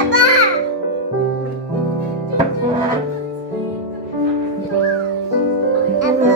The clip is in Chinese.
来吧。来吧。